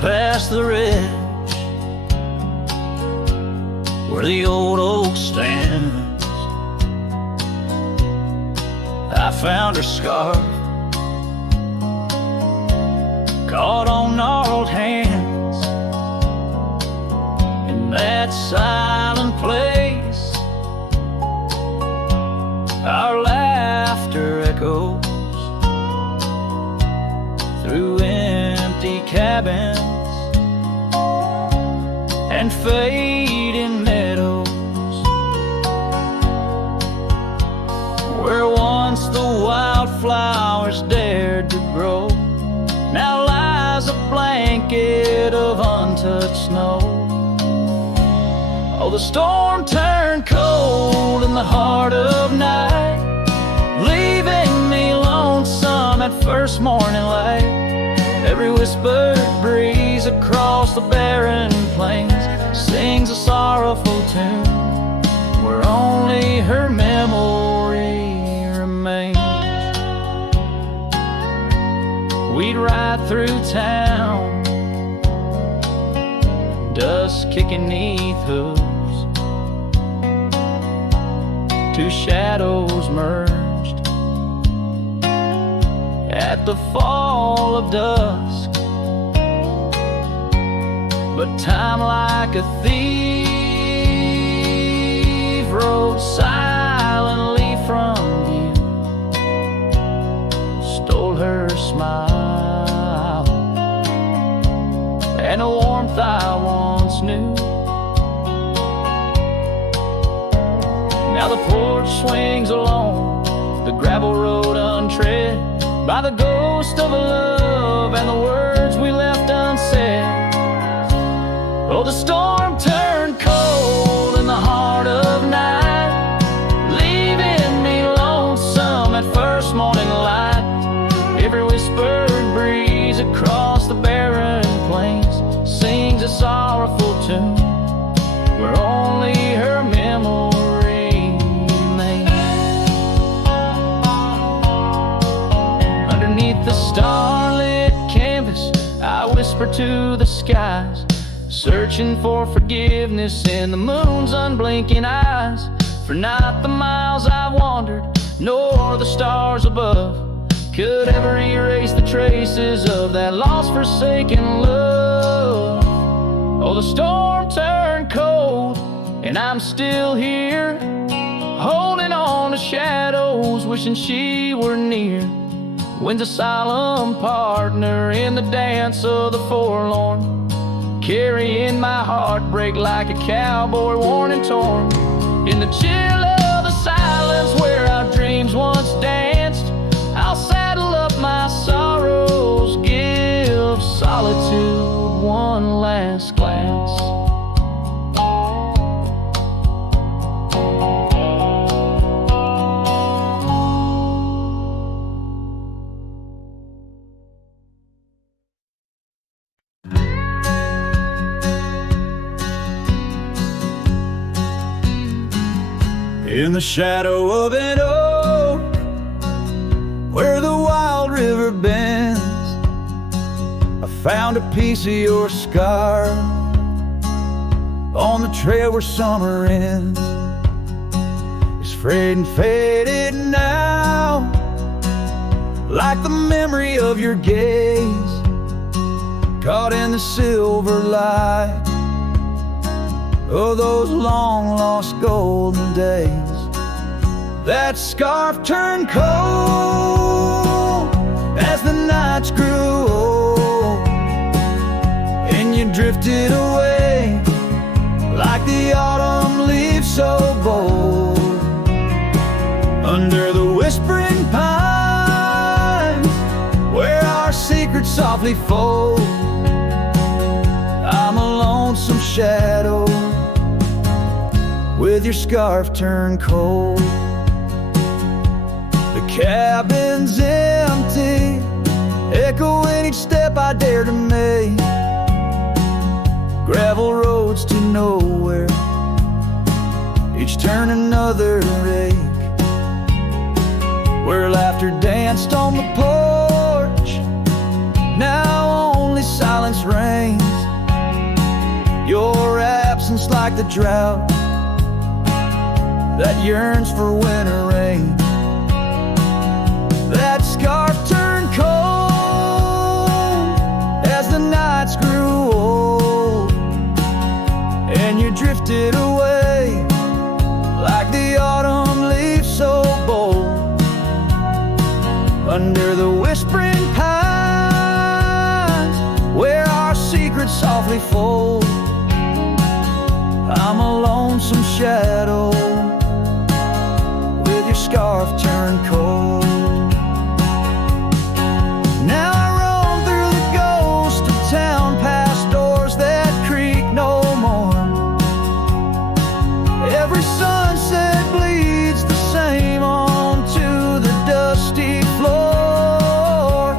past the ridge where the old oak stands, I found her scarf caught on gnarled hands in that silent place. Our laughter echoes through empty cabins and fading meadows, where once the wildflowers dared to grow, now lies a blanket of untouched snow. Oh, the storm turned cold in the heart of night, leaving me lonesome at first morning light. Every whispered breeze across the barren plains sings a sorrowful tune, where only her memory remains. We'd ride through town, dust kicking 'neath hooves, two shadows merged at the fall of dusk. But time, like a thief, rode silently from view, stole her smile and a warmth I once knew. Now the porch swings alone, the gravel road untread by the ghost of a love and the words we left unsaid. Oh, the storm turned cold in the heart of night, leaving me lonesome at first morning light. Every whispered breeze across the barren plains sings a sorrowful tune, where only her memory remains. Underneath the starlit canvas, I whisper to the skies, searching for forgiveness in the moon's unblinking eyes. For not the miles I've wandered, nor the stars above could ever erase the traces of that lost, forsaken love. Oh, the storm turned cold, and I'm still here, holding on to shadows, wishing she were near. Wind's a solemn partner in the dance of the forlorn, carrying my heartbreak like a cowboy worn and torn. In the chill of the silence where our dreams once danced, I'll saddle up my sorrows, give solitude one last glance. In the shadow of an oak, where the wild river bends, I found a piece of your scar on the trail where summer ends. It's frayed and faded now, like the memory of your gaze, caught in the silver light of those long lost golden days. That scarf turned cold as the nights grew old, and you drifted away like the autumn leaves so bold. Under the whispering pines where our secrets softly fold, I'm a lonesome shadow with your scarf turned cold. The cabin's empty, echoing each step I dare to make. Gravel roads to nowhere, each turn another ache. Where laughter danced on the porch, now only silence reigns. the drought that yearns for winter rain. That scarf turned cold as the nights grew old, and you drifted away like the autumn leaves so bold. Under the whispering pines where our secrets softly fold, I'm a lonesome shadow with your scarf turned cold. Now I roam through the ghost of town, past doors that creak no more. Every sunset bleeds the same onto the dusty floor.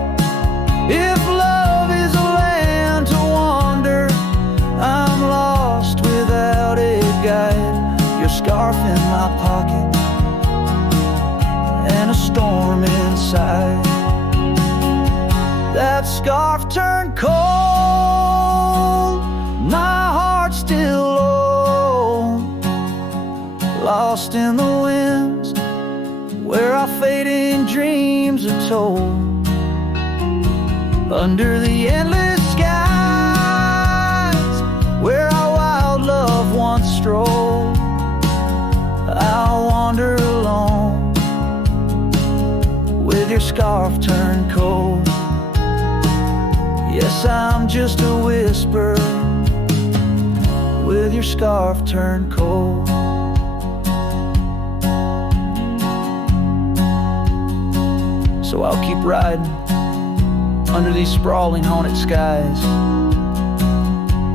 If love is a land to wander, I'm lost without a guide. Your scarf in my pocket and a storm inside. That scarf turned cold, my heart still low, lost in the winds where our fading dreams are told. Under the endless skies where our wild love once strolled, I'll wander alone with your scarf turned cold. Yes, I'm just a whisper with your scarf turned cold. So I'll keep riding under these sprawling haunted skies.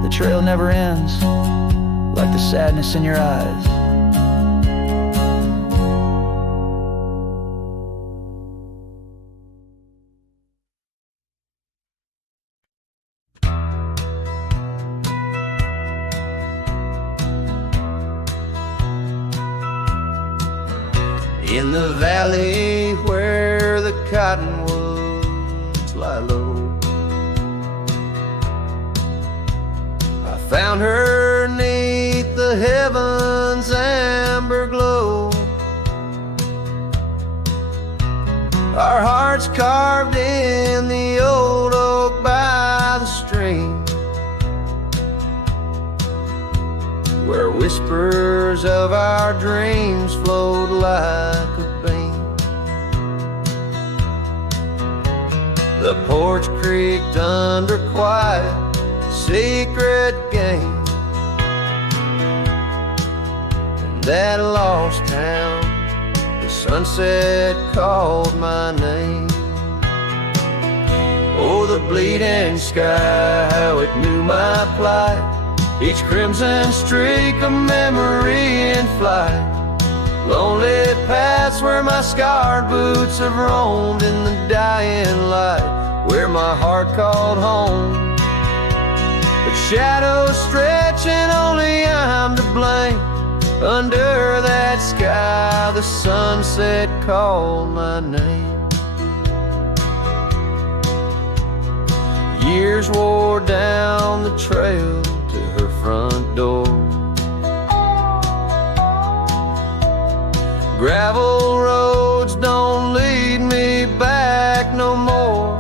The trail never ends like the sadness in your eyes. In the valley where the cottonwoods lie low, I found her 'neath the heavens' amber glow. Our hearts carved in the old oak by the stream, where whispers of our dreams flowed like a beam. The porch creaked under quiet, secret game. In that lost town, the sunset called my name. Oh, the bleeding sky, how it knew my plight. Each crimson streak a memory in flight. Lonely paths where my scarred boots have roamed in the dying light, where my heart called home. But shadows stretching, only I'm to blame. Under that sky, the sunset called my name. Years wore down the trail to her front door. Gravel roads don't lead me back no more.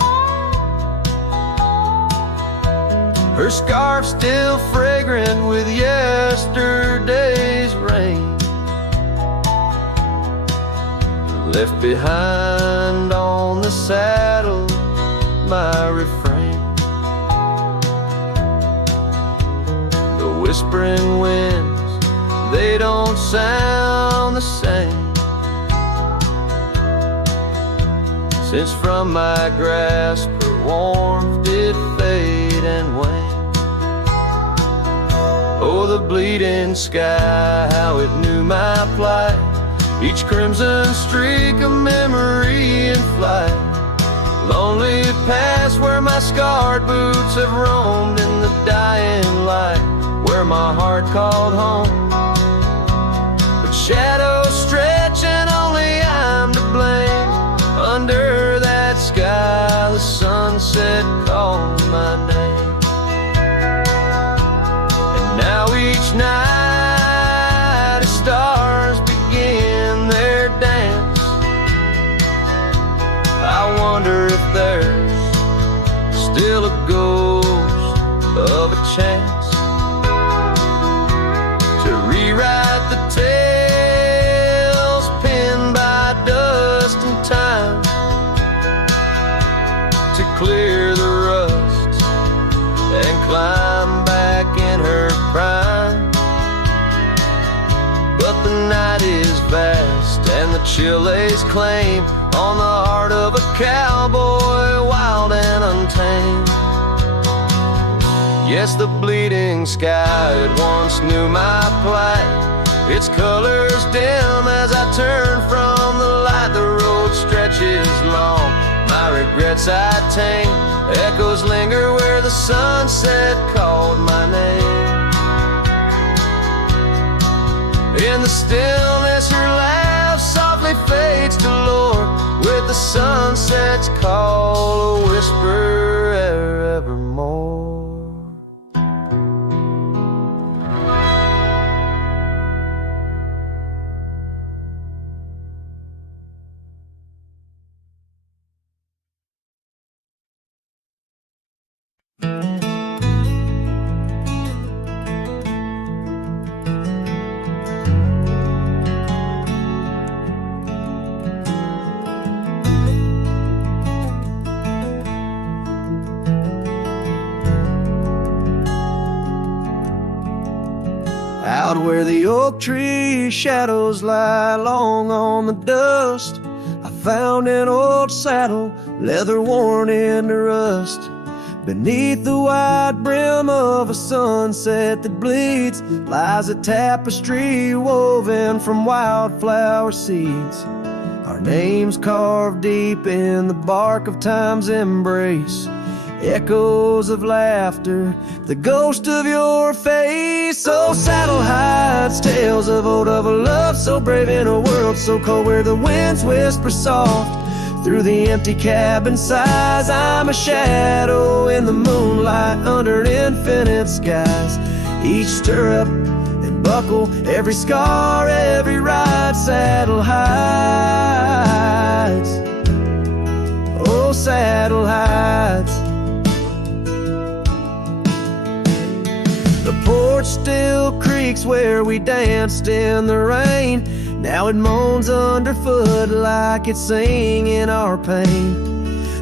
Her scarf still fragrant with yesterday's rain, left behind on the saddle my refrain. The whispering winds, they don't sound the same, since from my grasp her warmth did fade and wane. Oh, the bleeding sky, how it knew my plight. Each crimson streak a memory in flight. Lonely paths where my scarred boots have roamed in the dying light, where my heart called home. But shadows stretching, only I'm to blame. Under that sky, the sunset called my name. And now each night chance to rewrite the tales penned by dust and time, to clear the rust and climb back in her prime. But the night is vast and the chill lays claim on the heart of a cowboy, wild and untamed. Yes, the bleeding sky, it once knew my plight. Its colors dim as I turn from the light. The road stretches long, my regrets I tame. Echoes linger where the sunset called my name. In the stillness her laugh softly fades to lore, with the sunset's call a whisper evermore. Out where the oak tree shadows lie long on the dust, I found an old saddle, leather worn into rust. Beneath the wide brim of a sunset that bleeds lies a tapestry woven from wildflower seeds. Our names carved deep in the bark of time's embrace, echoes of laughter, the ghost of your face. Oh, saddle hides tales of old, of a love so brave in a world so cold, where the winds whisper soft through the empty cabin sighs. I'm a shadow in the moonlight under infinite skies. Each stirrup and buckle, every scar, every ride, saddle hides. Oh, saddle hides. The porch still creaks where we danced in the rain. Now it moans underfoot like it's singing our pain.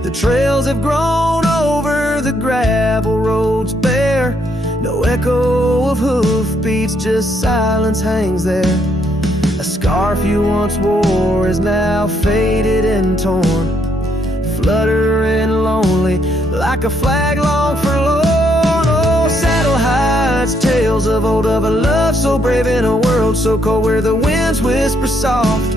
The trails have grown over the gravel roads bare. No echo of hoofbeats, just silence hangs there. A scarf you once wore is now faded and torn, fluttering lonely like a flag long forlorn. Saddle hides tales of old, of a love so brave in a world so cold, where the winds whisper soft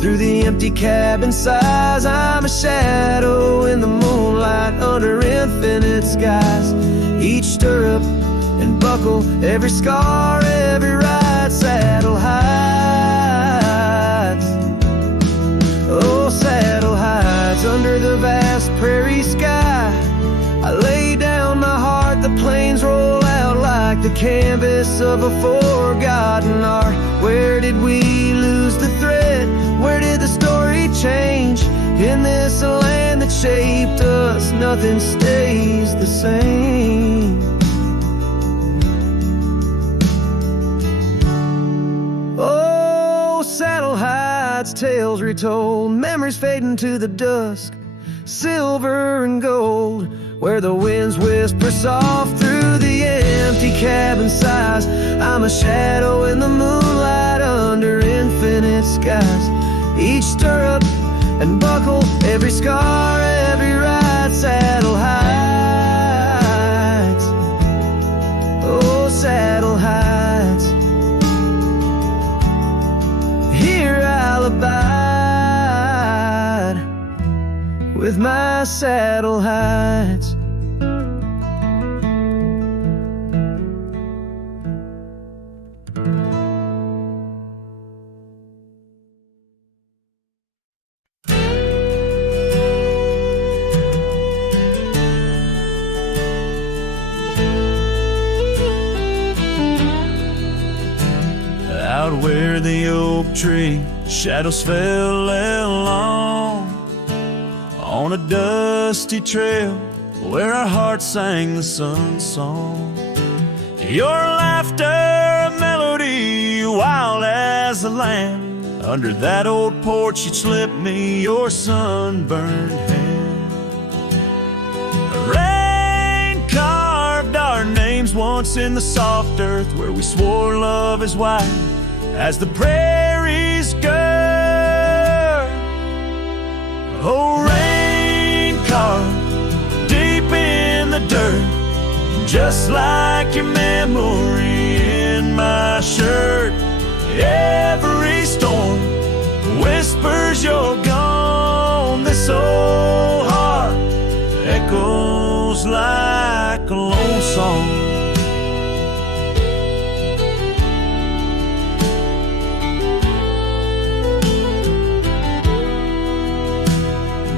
through the empty cabin sighs. I'm a shadow in the moonlight under infinite skies. Each stirrup and buckle, every scar, every ride, saddle hides. Oh, saddle hides under the vast prairie sky. I lay down my heart, the plains roll out like the canvas of a forgotten art. Where did we lose the thread? Where did the story change? In this land that shaped us, nothing stays the same. Oh, saddle hides, tales retold, memories fading to the dusk, silver and gold, where the winds whisper soft through the empty cabin sighs. I'm a shadow in the moonlight under infinite skies. Each stirrup and buckle, every scar, every ride, saddle hides. Oh, saddle hides. Here I'll abide with my saddle hides. Out where the oak tree shadows fell along on a dusty trail, where our hearts sang the sun song. Your laughter a melody, wild as the land. Under that old porch you'd slip me your sunburned hand. Rain carved our names once in the soft earth, where we swore love as wide as the prairies gird. Oh, rain carved deep in the dirt, just like your memory in my shirt. Every storm whispers you're gone. This old heart echoes like a lone song.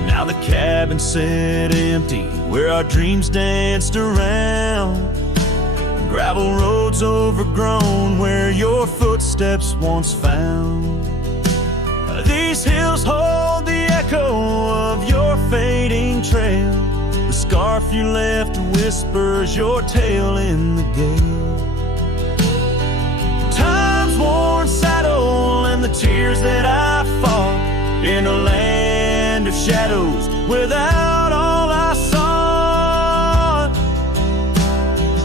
Now the cabin sat empty where our dreams danced around. Gravel roads overgrown where your footsteps once found. These hills hold the echo of your fading trail. The scarf you left whispers your tale in the gale. Time's worn saddle and the tears that I fought in a land of shadows without all I sought.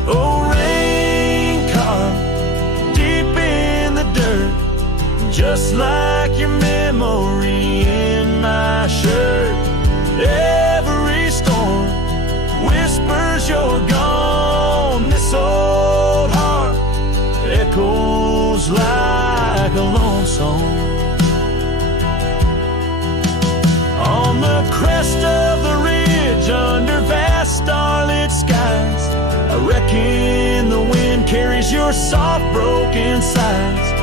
Oh, just like your memory in my shirt. Every storm whispers you're gone. This old heart echoes like a lone song. On the crest of the ridge under vast starlit skies, I reckon the wind carries your soft broken sighs.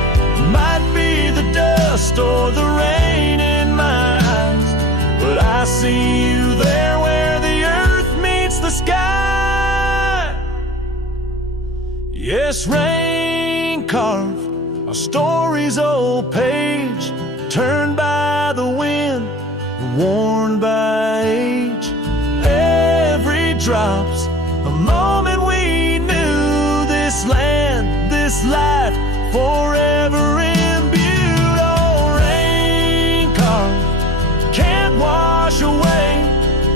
Might be the dust or the rain in my eyes, but I see you there where the earth meets the sky. Yes, rain carved our story's old page, turned by the wind, worn by age. Every drop's a moment we knew. This land, this life, forever imbued. Oh, rain carved can't wash away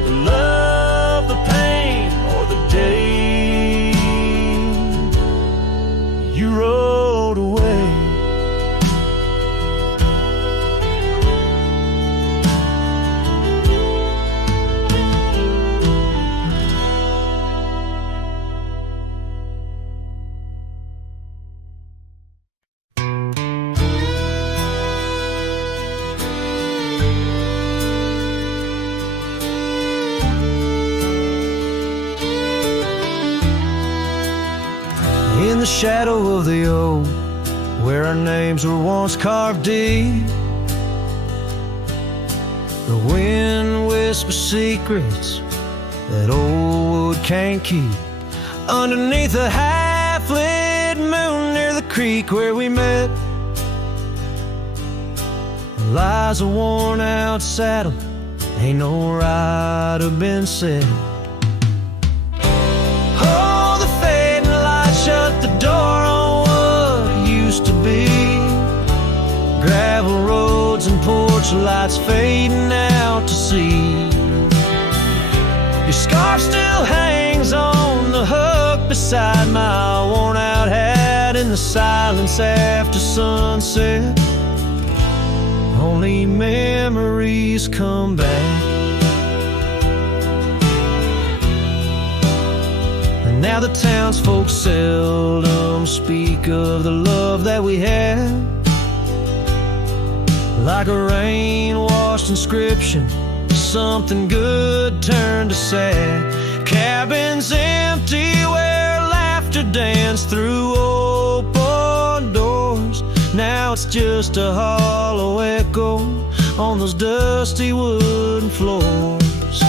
the love, the pain, or the day you rode away. In the shadow of the oak, where our names were once carved deep, the wind whispers secrets that old wood can't keep. Underneath a half-lit moon near the creek where we met, lies a worn-out saddle, ain't no rider been set. Shut the door on what used to be. Gravel roads and porch lights fading out to sea. Your scarf still hangs on the hook beside my worn out hat in the silence after sunset. Only memories come back. Now the townsfolk seldom speak of the love that we had. Like a rain-washed inscription, something good turned to sad. Cabins empty where laughter danced through open doors. Now it's just a hollow echo on those dusty wooden floors.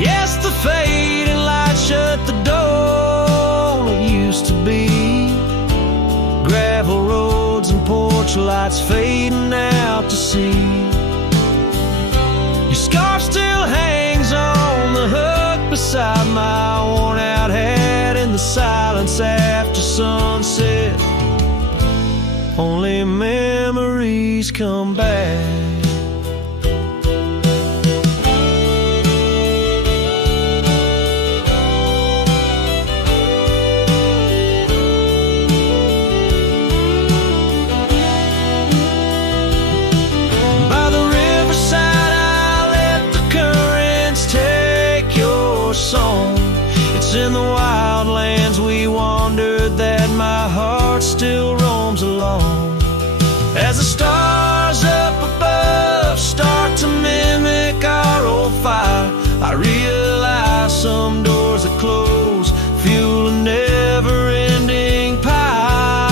Yes, the fading light shut the door. It used to be gravel roads and porch lights fading out to sea. Your scarf still hangs on the hook beside my worn out hat in the silence months after sunset, only memories come back. By the riverside I let the currents take your song. It's in the wildlands we wandered that my heart still roams along. As the stars up above start to mimic our old fire, I realize some doors that close fuel a never-ending pie.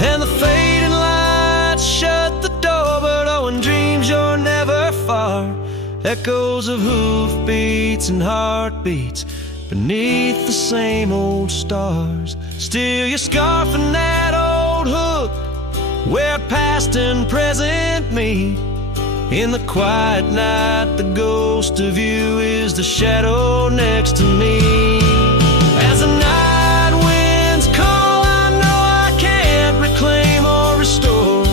And the fading lights shut the door, but oh, in dreams you're never far. Echoes of hoofbeats and heartbeats beneath the same old stars. Still your scarf and that old hook where past and present meet. In the quiet night the ghost of you is the shadow next to me. As the night winds call, I know I can't reclaim or restore,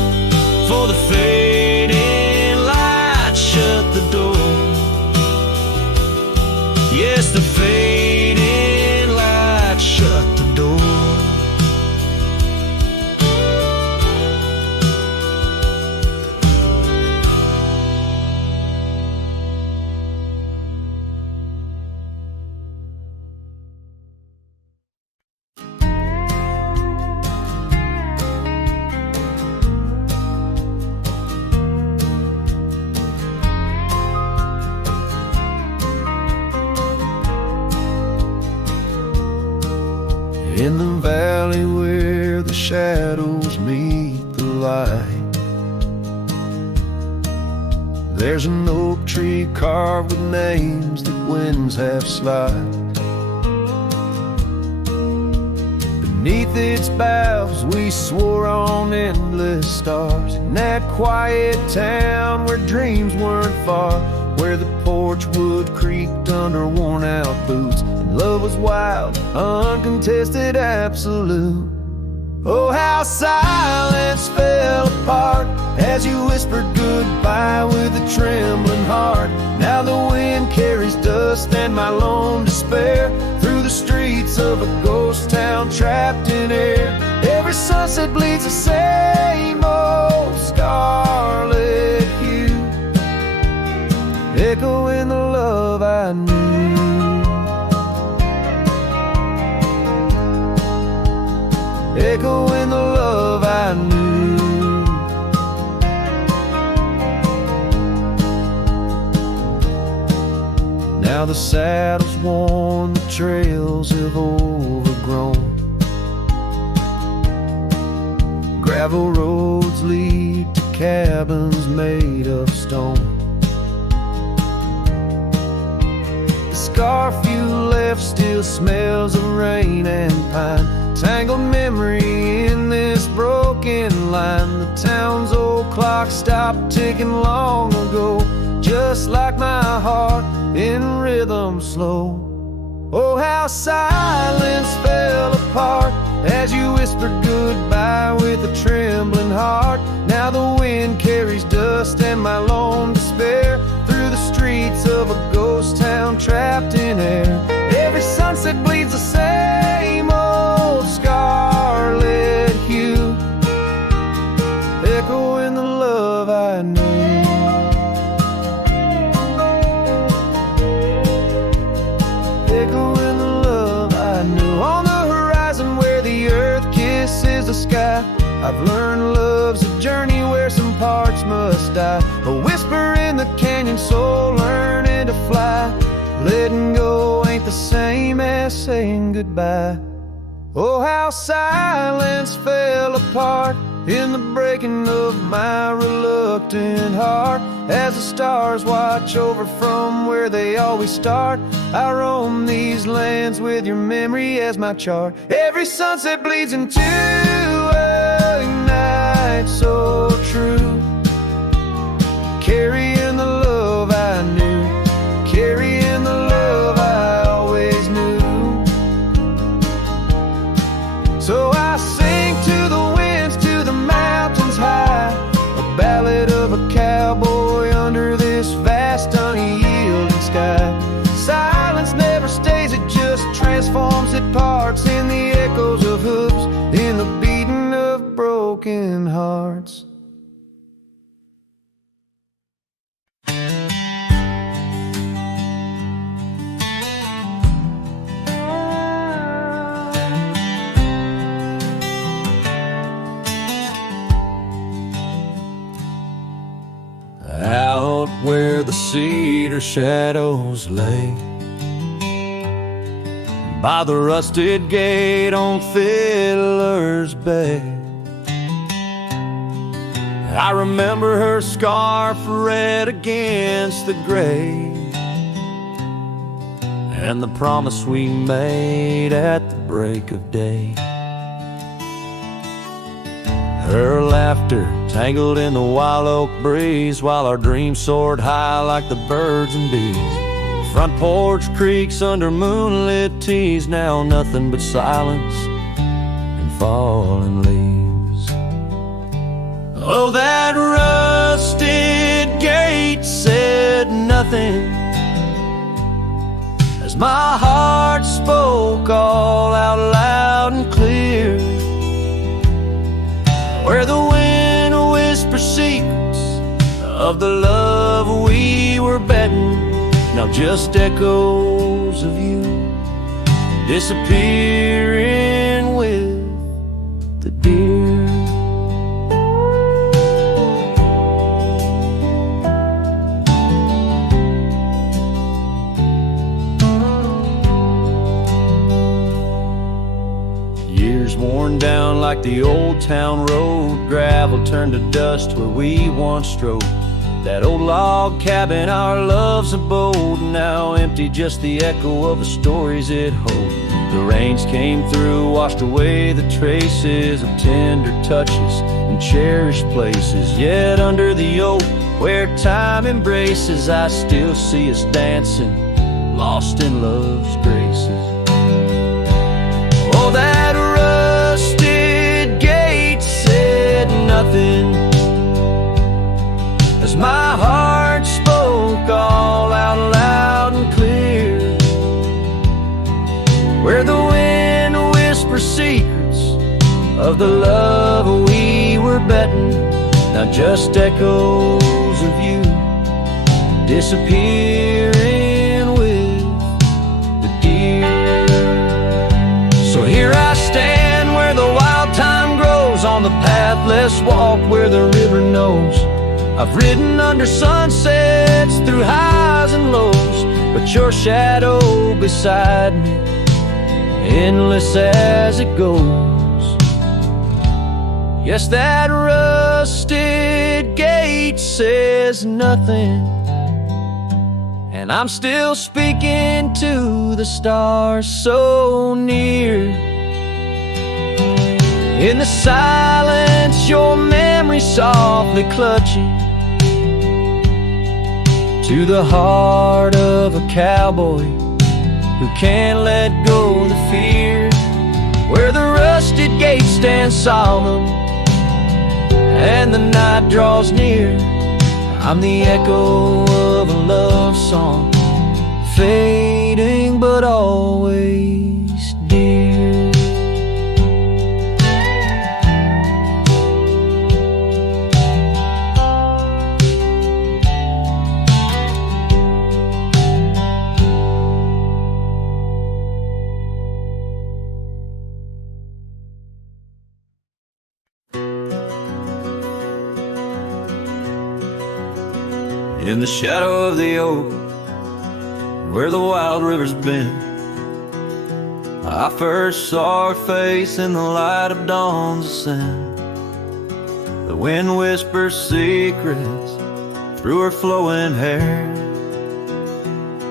for the fading light shut the door. Yes, the fading light shut the door. In the valley where the shadows meet the light, there's an oak tree carved with names that winds have slide. Beneath its boughs we swore on endless stars. In that quiet town where dreams weren't far, where the porch wood creaked under worn out boots, and love was wild, uncontested, absolute. Oh, how silence fell apart as you whispered goodbye with a trembling heart. Now the wind carries dust and my lone despair through the streets of a ghost town trapped in air. Every sunset bleeds the same old scarlet hue, echoing the love I knew. Echoing the love I knew. Now the saddle's worn, the trails have overgrown. Gravel roads lead to cabins made of stone. The scarf you left still smells of rain and pine, tangled memory in this broken line. The town's old clock stopped ticking long ago, just like my heart in rhythm slow. Oh, how silence fell apart as you whispered goodbye with a trembling heart. Now the wind carries dust and my lone despair through the streets of a ghost town trapped in air. Every sunset bleeds the same old scarlet hue, echoing the love I knew. Echoing the love I knew. On the horizon where the earth kisses the sky, I've learned love's a journey where some parts must die. A whisper in the canyon, soul learning to fly. Letting go ain't the same as saying goodbye. Oh, how silence fell apart in the breaking of my reluctant heart. As the stars watch over from where they always start, I roam these lands with your memory as my chart. Every sunset bleeds into a night so true, carrying the love I knew, carrying the love I always hearts, in the echoes of hooves, in the beating of broken hearts. Out where the cedar shadows lay, by the rusted gate on Fiddler's Bay, I remember her scarf red against the gray, and the promise we made at the break of day. Her laughter tangled in the wild oak breeze, while our dreams soared high like the birds and bees. Front porch creaks under moonlit teas, now nothing but silence and falling leaves. Oh, that rusted gate said nothing as my heart spoke all out loud and clear, where the wind whispers secrets of the love we were betting, now just echoes of you disappearing with the deer. Years worn down like the old town road, gravel turned to dust where we once strode. That old log cabin, our love's abode, now empty, just the echo of the stories it holds. The rains came through, washed away the traces of tender touches and cherished places. Yet under the oak, where time embraces, I still see us dancing, lost in love's graces. Oh, that rusted gate said nothing as my heart spoke all out loud and clear, where the wind whispers secrets of the love we were betting, now just echoes of you disappearing with the deer. So here I stand where the wild thyme grows, on the pathless walk where the river knows. I've ridden under sunsets through highs and lows, but your shadow beside me, endless as it goes. Yes, that rusted gate says nothing, and I'm still speaking to the stars so near. In the silence, your memory softly clutching to the heart of a cowboy who can't let go the fear, where the rusted gate stands solemn and the night draws near. I'm the echo of a love song, fading but always dear. In the shadow of the oak, where the wild river's been, I first saw her face in the light of dawn's ascent. The wind whispers secrets through her flowing hair,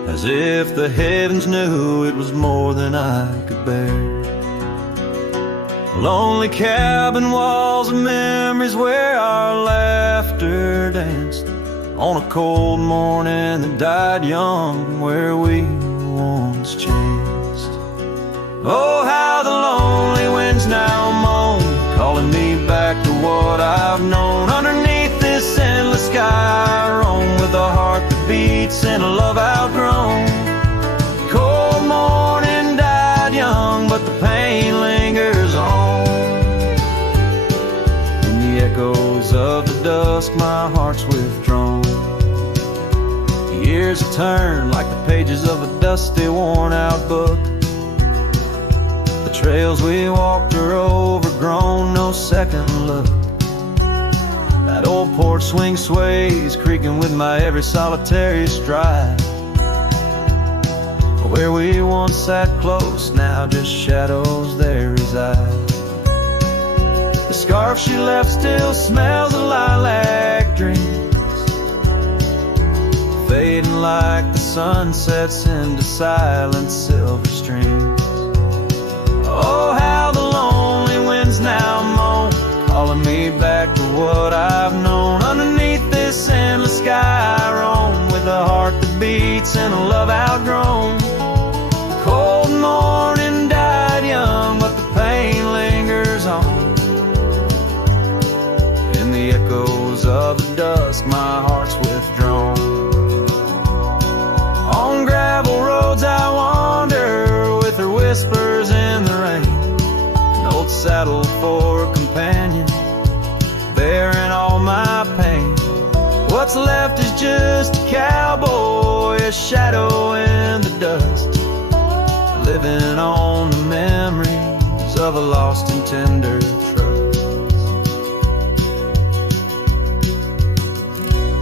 as if the heavens knew it was more than I could bear. Lonely cabin walls of memories where our laughter danced on a cold morning that died young, where we once chanced. Oh, how the lonely winds now moan, calling me back to what I've known. Underneath this endless sky I roam, with a heart that beats and a love outgrown. Cold morning died young, but the pain years have turned like the pages of a dusty, worn-out book. The trails we walked are overgrown, no second look. That old porch swing sways, creaking with my every solitary stride. Where we once sat close, now just shadows there reside. The scarf she left still smells of lilac dreams, fading like the sun sets into silent silver streams. Oh, how the lonely winds now moan, calling me back to what I've known. Underneath this endless sky I roam, with a heart that beats and a love outgrown. Cold morning died young, but the pain lingers on. In the echoes of the dusk, my heart's withdrawn. On gravel roads I wander, with her whispers in the rain. An old saddle for a companion, bearing all my pain. What's left is just a cowboy, a shadow in the dust, living on the memories of a lost and tender trust.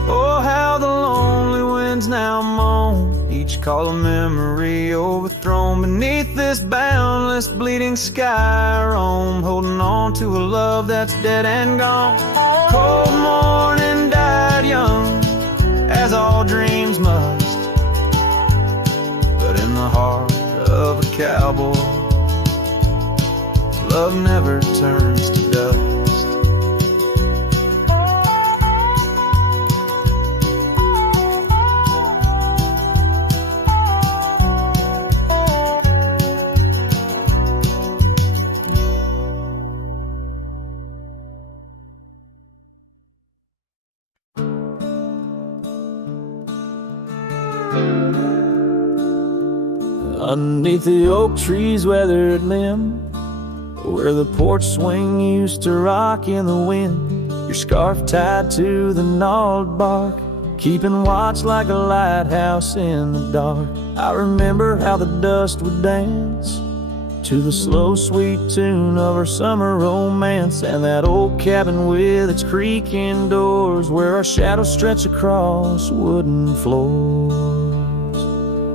Oh, how the lonely winds now moan, each call a memory overthrown. Beneath this boundless bleeding sky I roam, holding on to a love that's dead and gone. Cold morning died young, as all dreams must, but in the heart of a cowboy, love never turns to dust. Underneath the oak tree's weathered limb, where the porch swing used to rock in the wind, your scarf tied to the gnarled bark, keeping watch like a lighthouse in the dark. I remember how the dust would dance to the slow sweet tune of our summer romance, and that old cabin with its creaking doors, where our shadows stretch across wooden floors.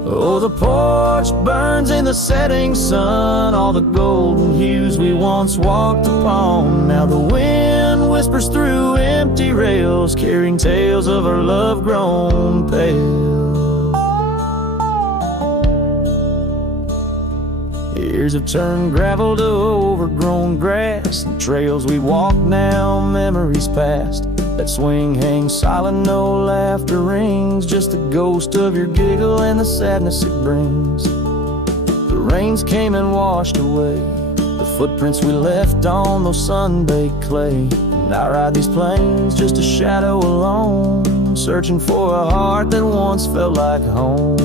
Oh, the porch burns in the setting sun, all the golden hues we once walked upon. Now the wind whispers through empty rails, carrying tales of our love grown pale. Years have turned gravel to overgrown grass, the trails we walk now, memories past. That swing hangs silent, no laughter rings, just the ghost of your giggle and the sadness it brings. The rains came and washed away the footprints we left on those sun-baked clay. And I ride these plains just a shadow alone, searching for a heart that once felt like home.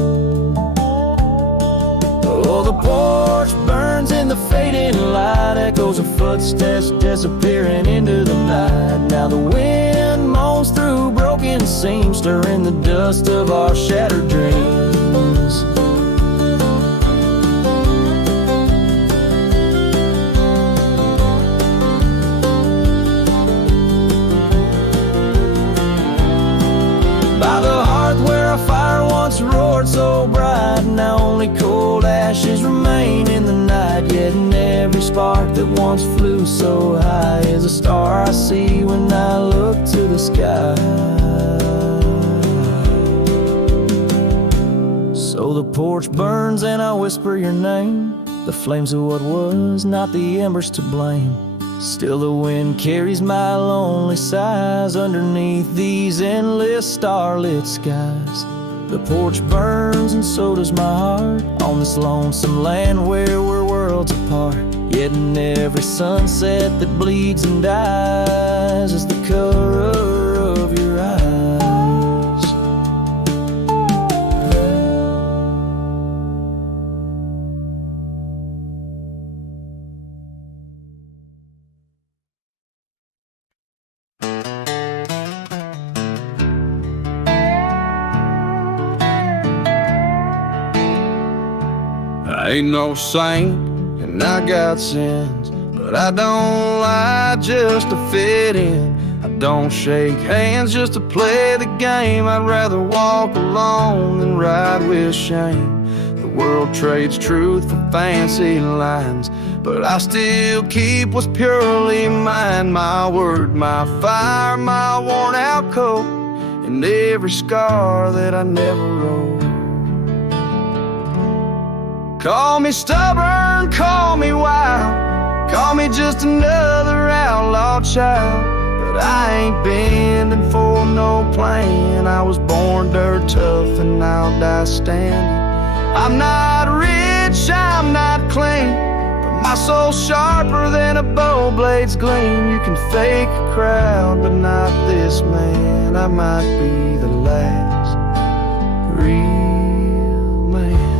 Oh, the porch burns in the fading light, echoes of footsteps disappearing into the night. Now the wind moans through broken seams, stirring the dust of our shattered dreams. By the hearth where a fire once roared so bright, now only cold ashes remain in the night. Yet in every spark that once flew so high is a star I see when I look to the sky. So the porch burns and I whisper your name, the flames of what was, not the embers to blame. Still the wind carries my lonely sighs underneath these endless starlit skies. The porch burns and so does my heart, on this lonesome land where we're worlds apart. Yet in every sunset that bleeds and dies is the color of your eyes. ain't no saint, and I got sins, but I don't lie just to fit in. I don't shake hands just to play the game. I'd rather walk alone than ride with shame. The world trades truth for fancy lines, but I still keep what's purely mine. My word, my fire, my worn out coat, and every scar that I never wrote. Call me stubborn, call me wild, call me just another outlaw child, but I ain't bending for no plan. I was born dirt tough and I'll die standing. I'm not rich, I'm not clean, but my soul's sharper than a bow blade's gleam. You can fake a crowd, but not this man. I might be the last real man.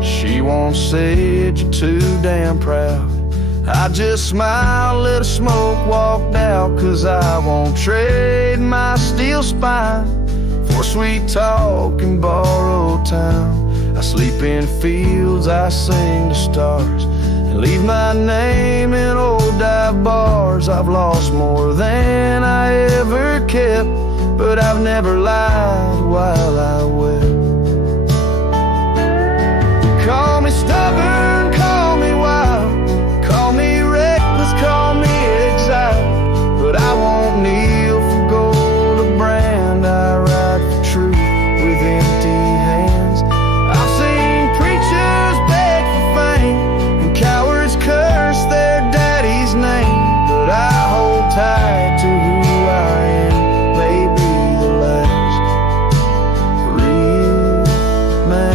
She once said you're too damn proud. I just smiled, let her smoke, walked out, 'cause I won't trade my steel spine for sweet talk and borrowed time. I sleep in fields, I sing to stars, and leave my name in old dive bars. I've lost more than I ever kept, but I've never lied while I wept. Call me stubborn, call me wild, call me reckless, call me exiled, but I won't kneel for gold or brand. I ride for truth with empty hands. I've seen preachers beg for fame and cowards curse their daddy's name, but I hold tight to who I am. Maybe the last real man.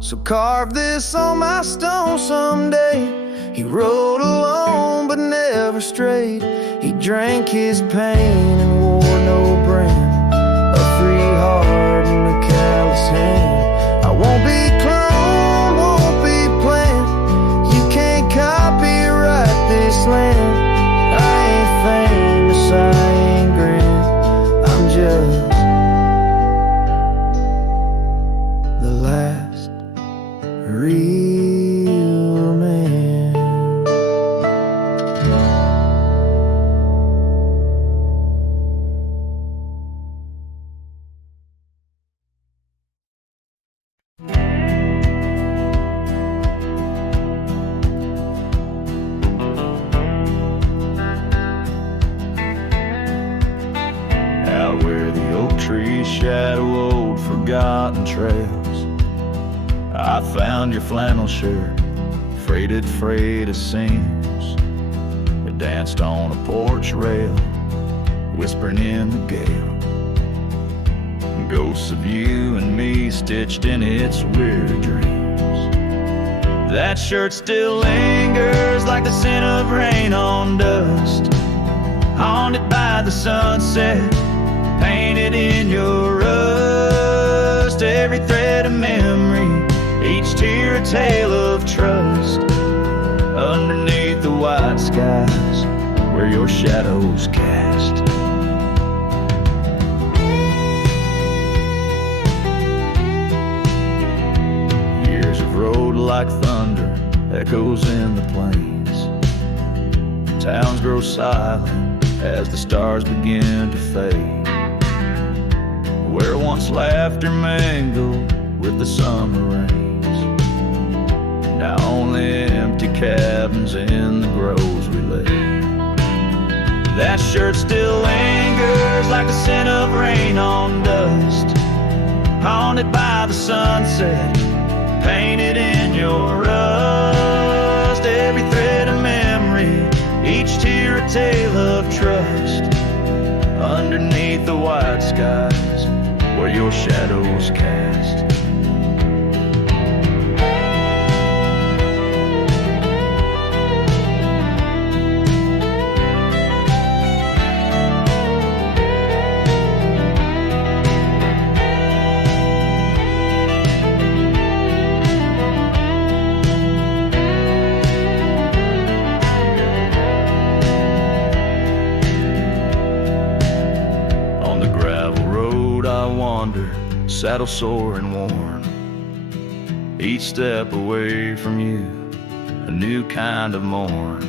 So carve this on my stone someday. He rode alone but never strayed. He drank his pain and wore no brand, a free heart and a callous hand. I won't be cloned, won't be planned. You can't copyright this land. I ain't famous, I ain't grand. I'm just the last real man. Out where the oak trees shadow old forgotten trails, I found your flannel shirt, frayed of seams. It danced on a porch rail, whispering in the gale. Ghosts of you and me stitched in its weird dreams. That shirt still lingers like the scent of rain on dust, haunted by the sunset, painted in your rust. Every thread of memory, each tear a tale of trust, underneath the white skies where your shadows cast. Years of road like thunder, echoes in the plains. Towns grow silent as the stars begin to fade. Where once laughter mingled with the summer rains, now only empty cabins in the groves we lay. That shirt still lingers like the scent of rain on dust, haunted by the sunset, painted in your rust. Every thread of memory, each tear a tale of trust, underneath the white skies where your shadows cast. Saddle sore and worn, each step away from you, a new kind of morn.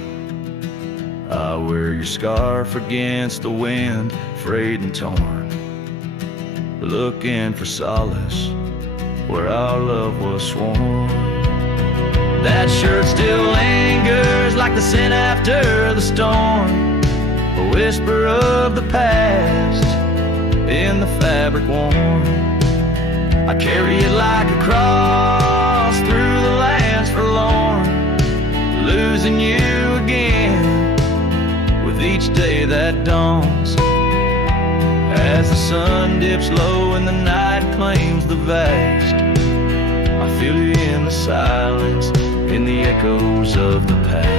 I wear your scarf against the wind, frayed and torn, looking for solace where our love was sworn. That shirt still lingers like the scent after the storm, a whisper of the past in the fabric worn. I carry it like a cross through the lands forlorn, losing you again with each day that dawns. As the sun dips low and the night claims the vast, I feel you in the silence, in the echoes of the past.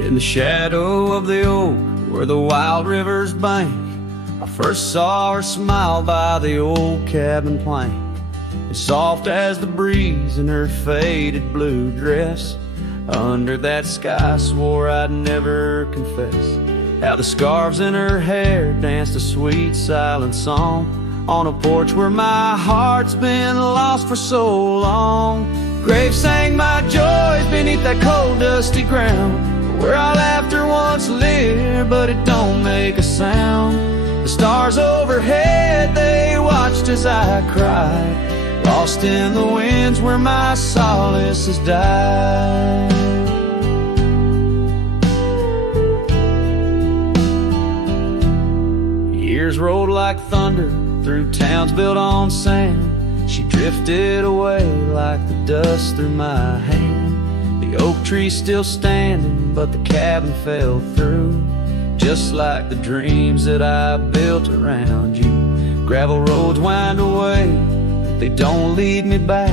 In the shadow of the oak where the wild rivers bank, I first saw her smile by the old cabin plank. As soft as the breeze in her faded blue dress, under that sky swore I'd never confess. How the scarves in her hair danced a sweet silent song on a porch where my heart's been lost for so long. Graves sang my joys beneath that cold dusty ground, where our laughter once lived, but it don't make a sound. The stars overhead, they watched as I cried, lost in the winds where my solace has died. Years rolled like thunder through towns built on sand. She drifted away like the dust through my hand. The oak tree's still standing, but the cabin fell through, just like the dreams that I built around you. Gravel roads wind away, but they don't lead me back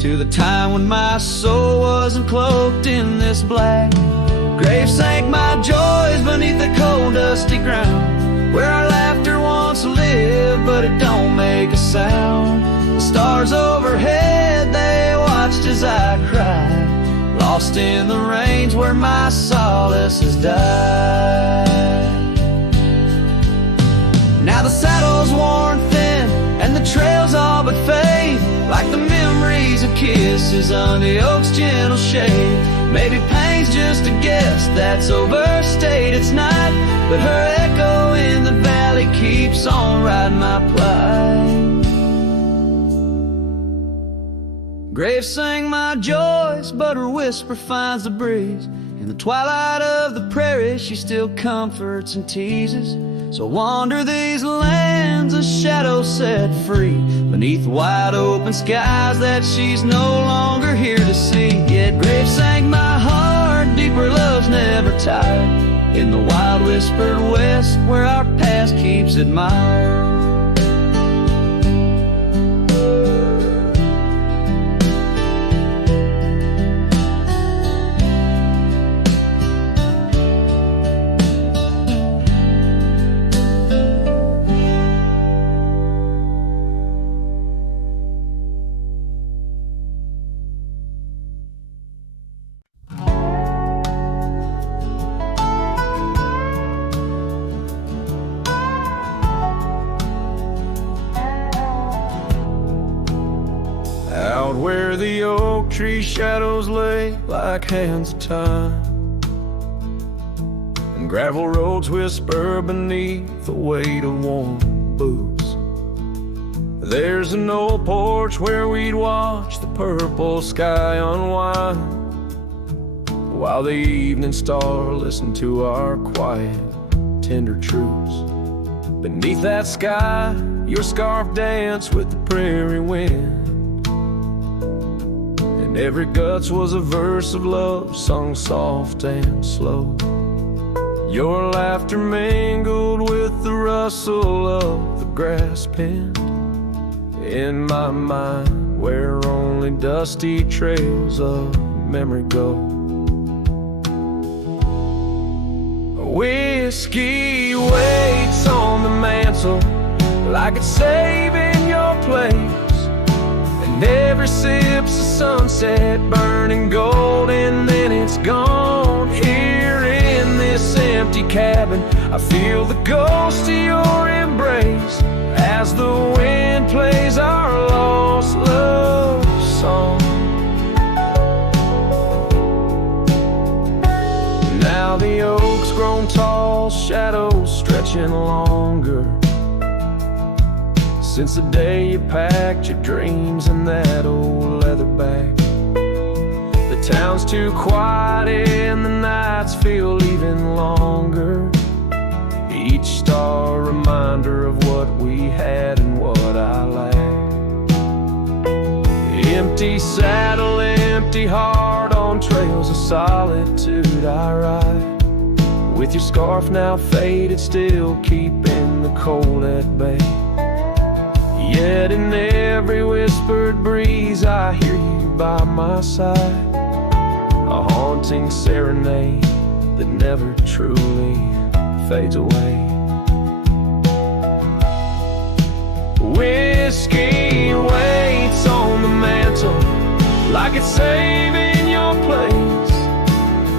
to the time when my soul wasn't cloaked in this black. Graves sank my joys beneath the cold dusty ground, where our laughter once lived, but it don't make a sound. The stars overhead, they watched as I cried, lost in the range where my solace has died. Now the saddle's worn thin and the trails all but fade, like the memories of kisses under the oak's gentle shade. Maybe pain's just a guess that's overstayed, it's not, but her echo in the valley keeps on riding my plight. Graves sang my joys, but her whisper finds the breeze. In the twilight of the prairie, she still comforts and teases. So wander these lands, a shadow set free, beneath wide open skies that she's no longer here to see. Yet Graves sang my heart deep where love's never tired, in the wild whispered west where our past keeps admired. Out where the oak tree shadows lay like hands of time, Gravel roads whisper beneath the weight of warm boots. There's an old porch where we'd watch the purple sky unwind, while the evening star listened to our quiet, tender truths. Beneath that sky, your scarf danced with the prairie wind, and every guts was a verse of love sung soft and slow. Your laughter mingled with the rustle of the grass pinned in my mind, where only dusty trails of memory go. Whiskey waits on the mantle like it's saving your place, and every sip's a sunset burning gold, and then it's gone. Here in this empty cabin, I feel the ghost of your embrace as the wind plays our lost love song. Now the oak's grown tall, shadows stretching longer, since the day you packed your dreams in that old leather bag. The town's too quiet and the nights feel even longer, each star a reminder of what we had and what I lacked. Empty saddle, empty heart, on trails of solitude I ride, with your scarf now faded, still keeping the cold at bay. Yet in every whispered breeze I hear you by my side, a haunting serenade that never truly fades away. Whiskey waits on the mantle like it's saving your place,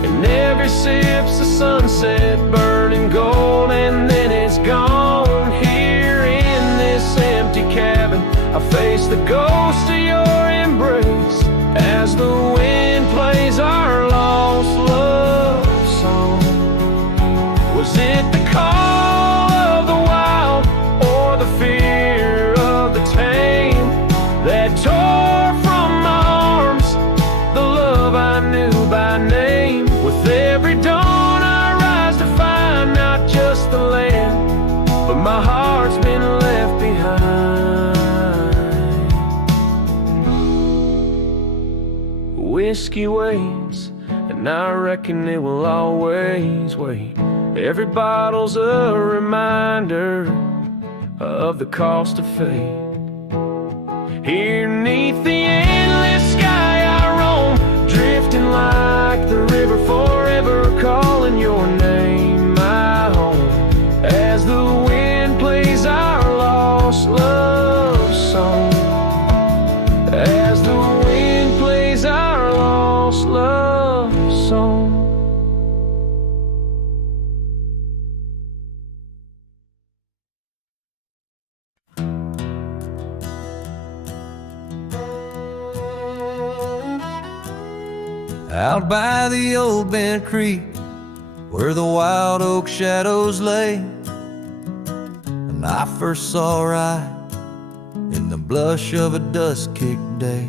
and every sip's a sunset burning gold, and then it's gone. Here in this empty cabin, I face the ghost of your embrace as the wind plays our lost love song. Was it the call of the wild or the fear of the tame that tore from my arms the love I knew by name? With every dawn I rise to find not just the land, but my heart's been left behind. Whiskey waits, and I reckon it will always wait. Every bottle's a reminder of the cost of fate. Here neath the endless sky I roam, drifting like the river, forever calling your name my home, as the wind plays our lost love song, as the wind plays our lost love song. Out by the old bent creek, where the wild oak shadows lay, and I first saw her eye in the blush of a dust-kicked day.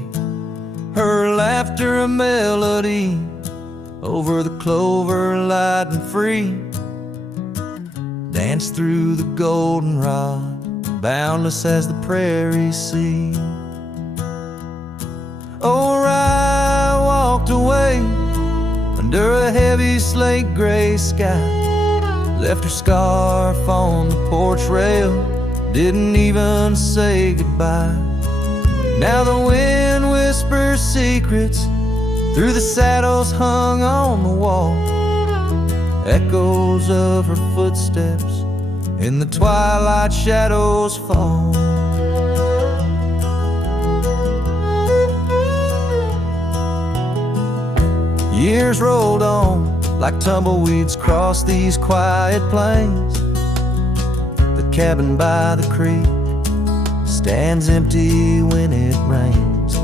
Her laughter a melody over the clover, light and free, danced through the goldenrod, boundless as the prairie sea. Oh, I walked away under a heavy slate gray sky, left her scarf on the porch rail, didn't even say goodbye. Now the wind whispers secrets through the saddles hung on the wall, echoes of her footsteps in the twilight shadows fall. Years rolled on like tumbleweeds across these quiet plains. The cabin by the creek stands empty when it rains,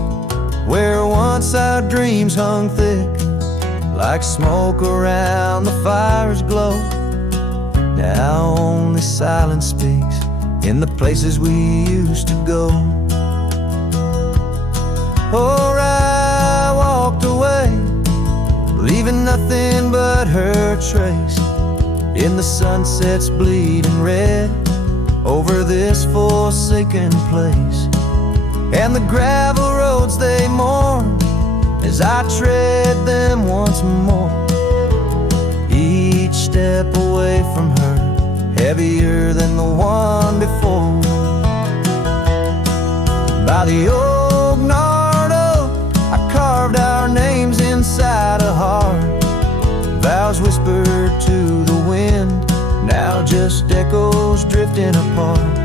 where once our dreams hung thick like smoke around the fire's glow. Now only silence speaks in the places we used to go. Or I walked away, leaving nothing but her trace in the sunset's bleeding red over this forsaken place. And the gravel roads they mourn as I tread them once more, each step away from her heavier than the one before. By the old gnarled oak, I carved our names inside a heart. Vows whispered to the wind, now just echoes drifting apart.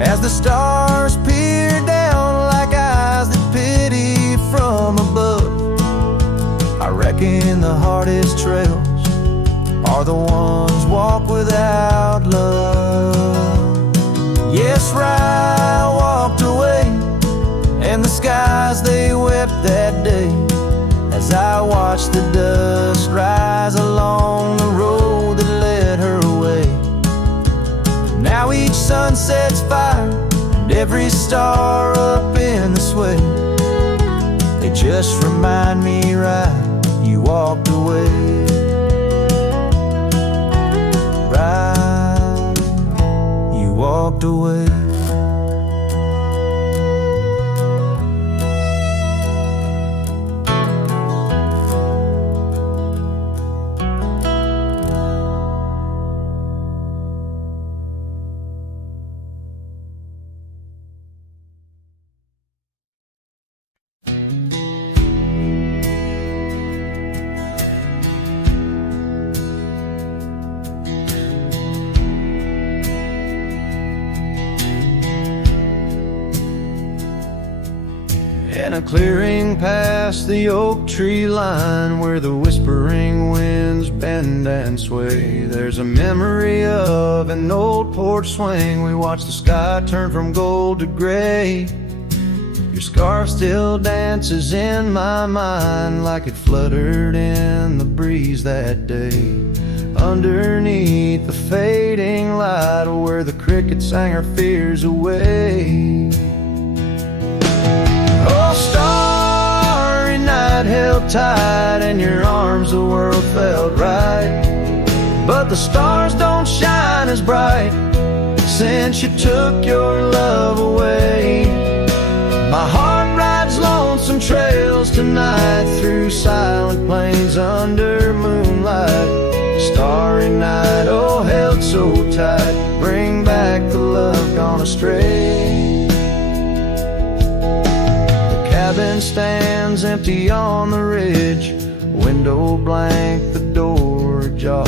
As the stars peer down like eyes that pity from above, I reckon the hardest trails are the ones walked without love. Yes, I walked away, and the skies they wept that day as I watched the dust rise along the road that led her away. Now each sunset's fire and every star up in the sway, they just remind me right, you walked away. Right, you walked away. In a clearing past the oak tree line, where the whispering winds bend and sway, there's a memory of an old porch swing. We watched the sky turn from gold to gray. Your scarf still dances in my mind like it fluttered in the breeze that day. Underneath the fading light, where the cricket sang her fears away. Oh, starry night held tight in your arms, the world felt right. But the stars don't shine as bright since you took your love away. My heart rides lonesome trails tonight through silent plains under moonlight. Starry night, oh, held so tight, bring back the love gone astray. Cabin stands empty on the ridge, window blank, the door ajar.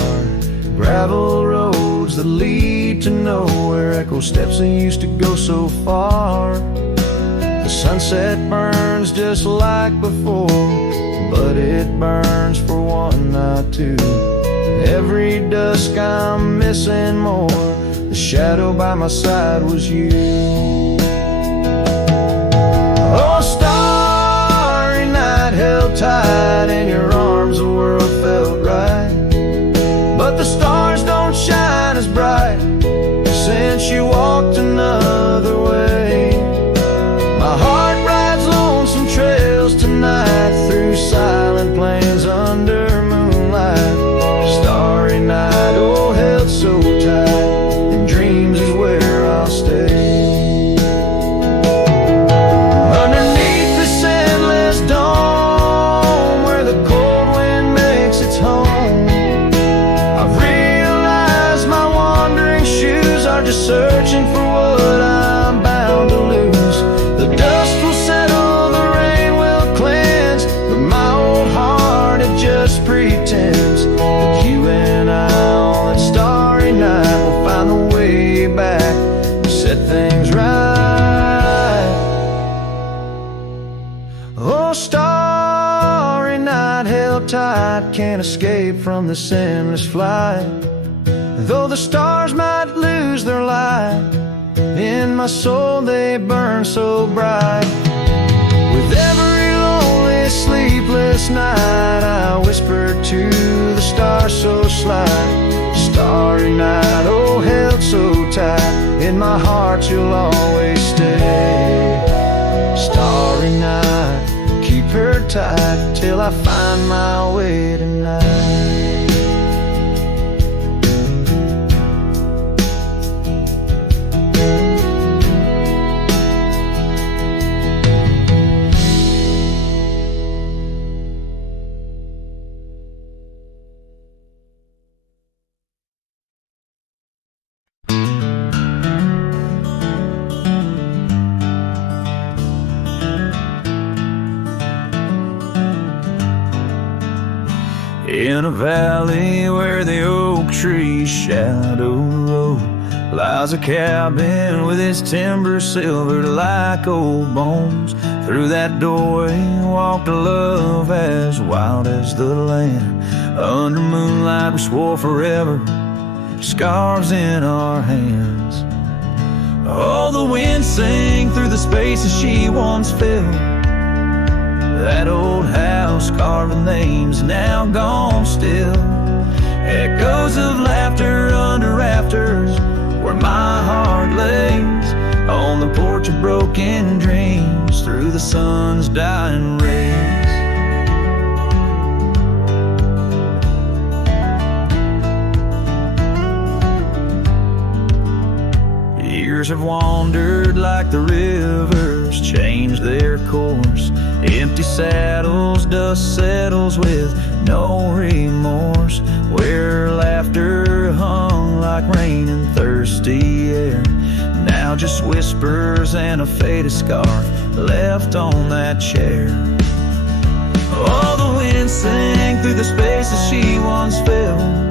Gravel roads that lead to nowhere, echo steps that used to go so far. The sunset burns just like before, but it burns for one, not two. Every dusk I'm missing more, the shadow by my side was you. Oh, starry night held tight in your arms, the world felt right. But the stars don't shine as bright since you walked another way. My heart rides lonesome trails tonight through silent plains under moonlight. Starry night, oh, held so tight, and dreams is where I'll stay. Searching for what I'm bound to lose. The dust will settle, the rain will cleanse, but my old heart, it just pretends that you and I on that starry night will find the way back and set things right. Oh, starry night held tight, can't escape from this endless flight. Though the stars might lose their light, in my soul they burn so bright. With every lonely, sleepless night, I whisper to the stars so slight. Starry night, in my heart you'll always stay. Starry night, keep her tight till I find my way tonight. In a valley where the oak trees shadow the road lies a cabin with its timber silvered like old bones. Through that doorway walked a love as wild as the land. Under moonlight we swore forever, scars in our hands. Oh, the wind sang through the spaces she once filled. That old house carved with names now gone still. Echoes of laughter under rafters where my heart lays. On the porch of broken dreams through the sun's dying rays. Years have wandered like the rivers, changed their course. Empty saddles, dust settles with no remorse. Where laughter hung like rain in thirsty air, now just whispers and a faded scarf left on that chair. Oh, the wind sang through the spaces she once filled.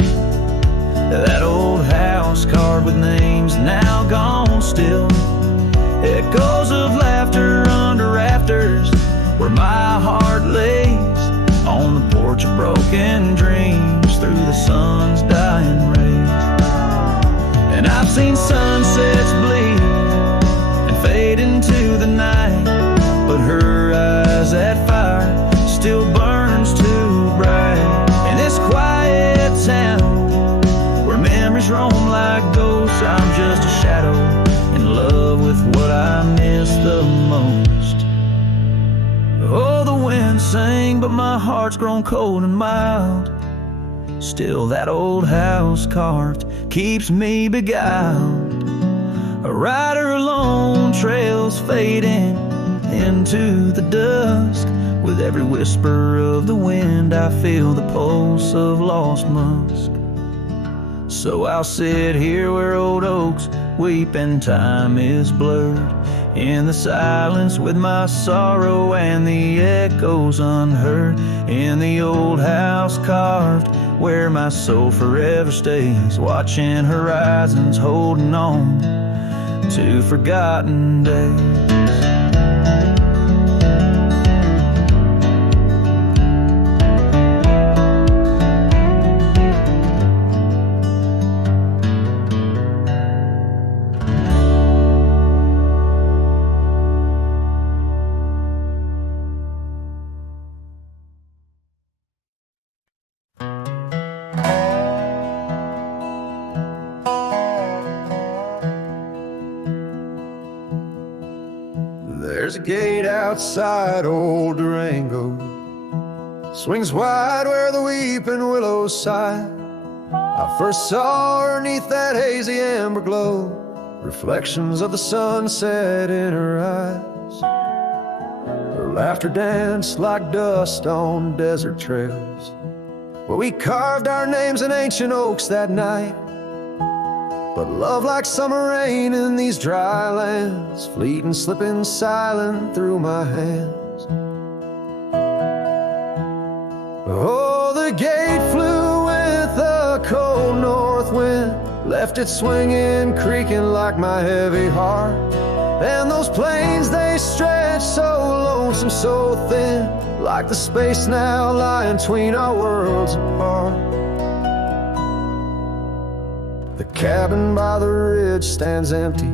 That old house carved with names now gone still. Echoes of laughter under rafters where my heart lays. On the porch of broken dreams through the sun's dying rays. And I've seen sunsets bleed and fade into the night, but her eyes, that fire still burns too bright. In this quiet town where memories roam like ghosts, I'm just a shadow in love with what I miss the most. Oh, the wind sang, but my heart's grown cold and mild. Still that old house carved keeps me beguiled. A rider alone, trails fading into the dusk. With every whisper of the wind I feel the pulse of lost musk. So I'll sit here where old oaks weep and time is blurred, in the silence with my sorrow and the echoes unheard. In the old house carved where my soul forever stays, watching horizons, holding on to forgotten days. There's a gate outside old Durango, swings wide where the weeping willows sigh. I first saw her neath that hazy amber glow, reflections of the sunset in her eyes. Her laughter danced like dust on desert trails, where we carved our names in ancient oaks that night. But love like summer rain in these dry lands, fleeting, slipping silent through my hands. Oh, the gate flew with a cold north wind, left it swinging, creaking like my heavy heart. And those plains, they stretch so lonesome, so thin, like the space now lying between our worlds apart. The cabin by the ridge stands empty,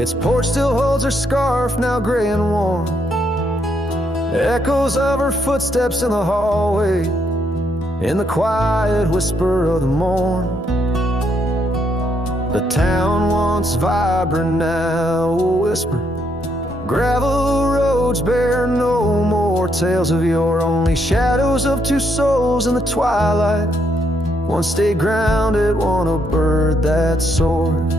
its porch still holds her scarf, now gray and warm. Echoes of her footsteps in the hallway, in the quiet whisper of the morn. The town once vibrant, now a whisper. Gravel roads bear no more tales of yore, only shadows of two souls in the twilight. One stayed grounded, one a bird that soared.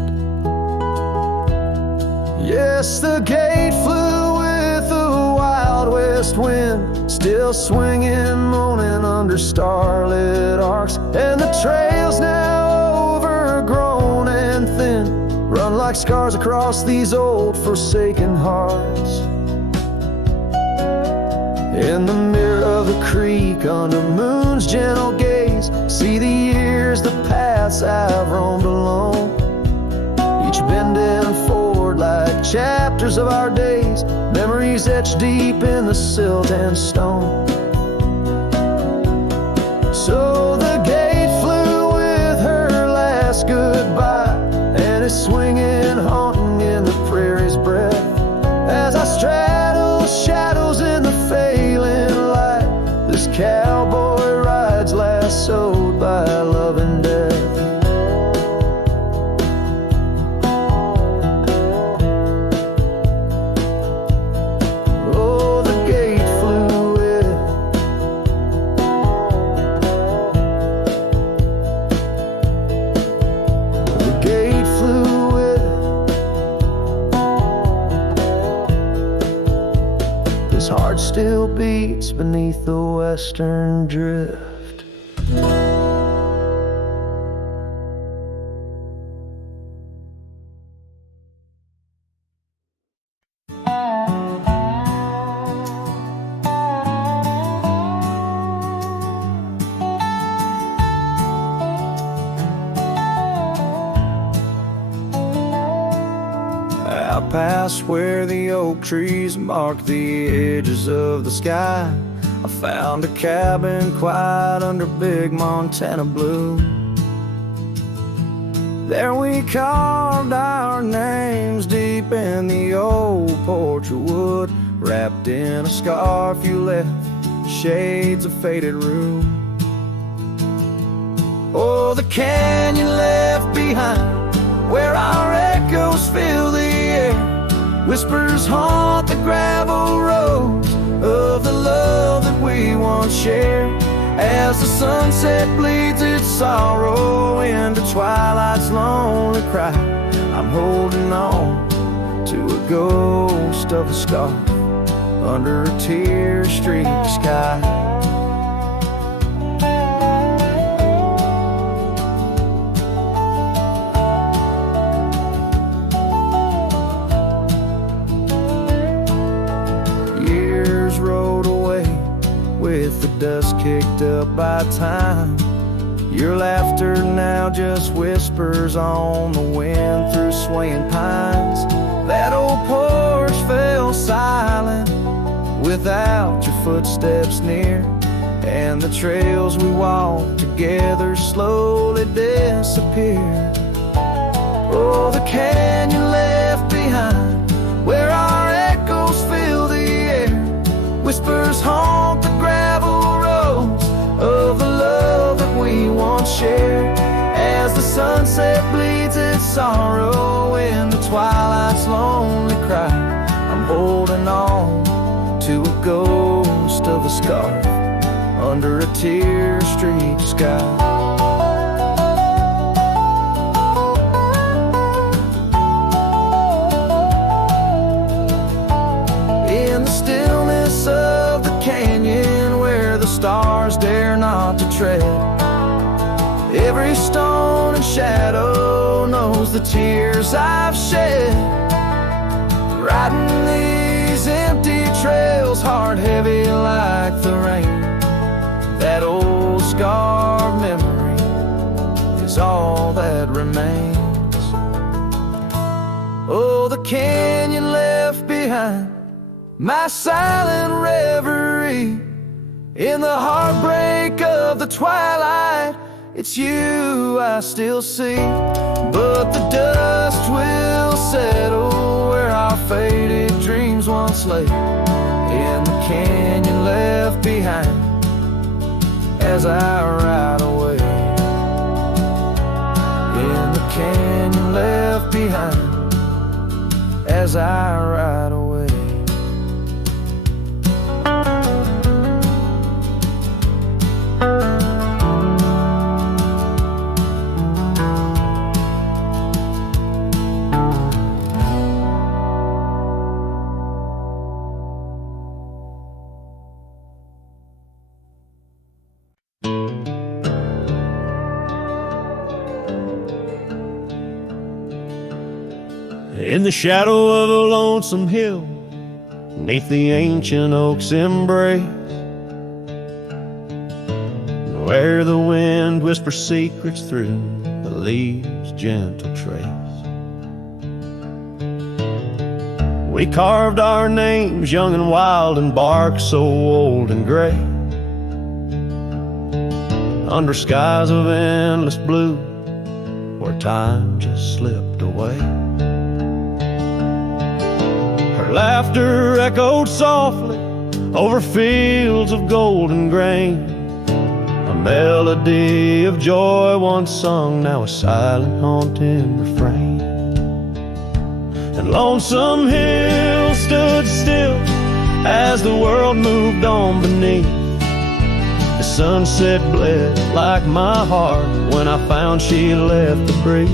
Yes, the gate flew with the Wild West wind, still swinging, moaning under starlit arcs. And the trails, now overgrown and thin, run like scars across these old forsaken hearts. In the mirror of the creek, under moon's gentle gaze, see the years, the paths I've roamed alone, each bending forward like chapters of our days, memories etched deep in the silt and stone. So the gate flew with her last goodbye, and is swinging, haunting in the prairie's breath, as I straddle shadows in the failing light. This cowboy rides lassoed by love and death. Oh, the gate flew with it. The gate flew with it. This heart still beats beneath the western drift. Out past where the oak trees mark the edges of the sky, I found a cabin quiet under big Montana blue. There we carved our names deep in the old porch of wood, wrapped in a scarf you left, shades of faded rue. Oh, the canyon left behind, where our echoes fill the air, whispers haunt the gravel roads of the love that we once shared. As the sunset bleeds its sorrow into twilight's lonely cry, I'm holding on to a ghost of a scarf under a tear-streaked sky. With the dust kicked up by time, your laughter now just whispers on the wind through swaying pines. That old porch fell silent without your footsteps near, and the trails we walked together slowly disappeared. Oh, the canyon left behind, where our echoes fill the air, whispers haunt the gravel roads of the love that we once shared. As the sunset bleeds its sorrow into twilight's lonely cry, I'm holding on to a ghost of a scarf under a tear-streaked sky. Of the canyon where the stars dare not to tread, every stone and shadow knows the tears I've shed. Riding these empty trails, heart heavy like the rain, that old scarred memory is all that remains. Oh, the canyon left behind, my silent reverie in the heartbreak of the twilight. It's you I still see, but the dust will settle where our faded dreams once lay, in the canyon left behind as I ride away, in the canyon as I ride away. In the shadow of a lonesome hill, neath the ancient oak's embrace, where the wind whispers secrets through the leaves' gentle trace, we carved our names young and wild in bark so old and gray, under skies of endless blue where time just slipped away. Her laughter echoed softly over fields of golden grain, a melody of joy once sung, now a silent haunting refrain. And Lonesome Hill stood still as the world moved on beneath. The sunset bled like my heart when I found she left the breeze.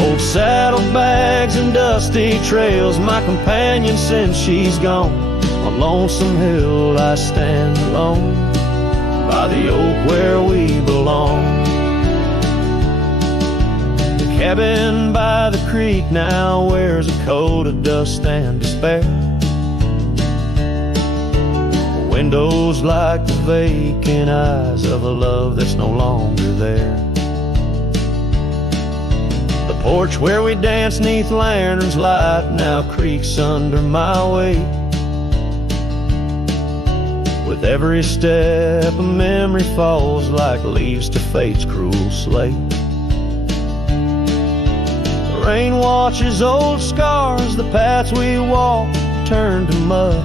Old saddlebags and dusty trails, my companion since she's gone. On Lonesome Hill I stand alone, by the oak where we belong. The cabin by the creek now wears a coat of dust and despair. The windows like the vacant eyes of a love that's no longer there. The porch where we danced neath lanterns light now creaks under my weight. With every step a memory falls like leaves to fate's cruel slate. The rain washes old scars, the paths we walked turned to mud.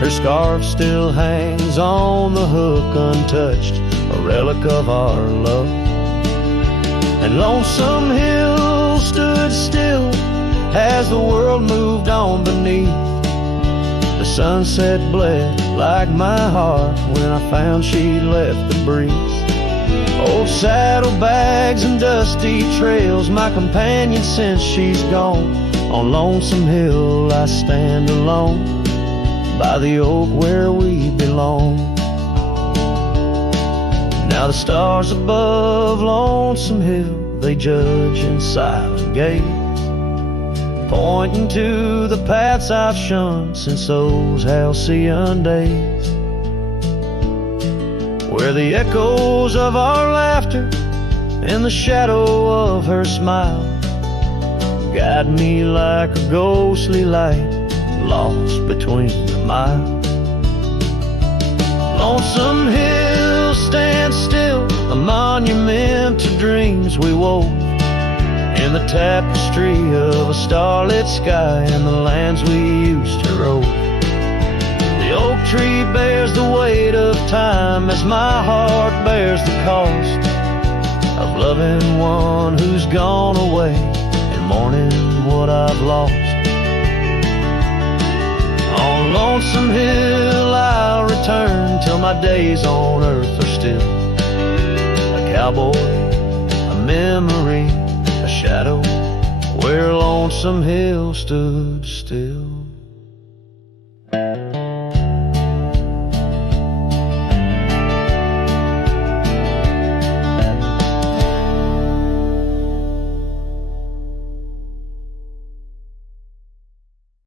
Her scarf still hangs on the hook untouched, a relic of our love. And Lonesome Hill stood still as the world moved on beneath. The sunset bled like my heart when I found she left the breeze. Old saddlebags and dusty trails, my companion since she's gone. On Lonesome Hill I stand alone, by the oak where we belong. Now the stars above Lonesome Hill, they judge in silent gaze, pointing to the paths I've shunned since those halcyon days, where the echoes of our laughter and the shadow of her smile guide me like a ghostly light lost between the miles. Lonesome Hill stands still, a monument to dreams we wove, in the tapestry of a starlit sky and the lands we used to rove. The oak tree bears the weight of time as my heart bears the cost of loving one who's gone away and mourning what I've lost. On Lonesome Hill I'll return till my days on earth are still a cowboy, a memory, a shadow where Lonesome Hill stood still.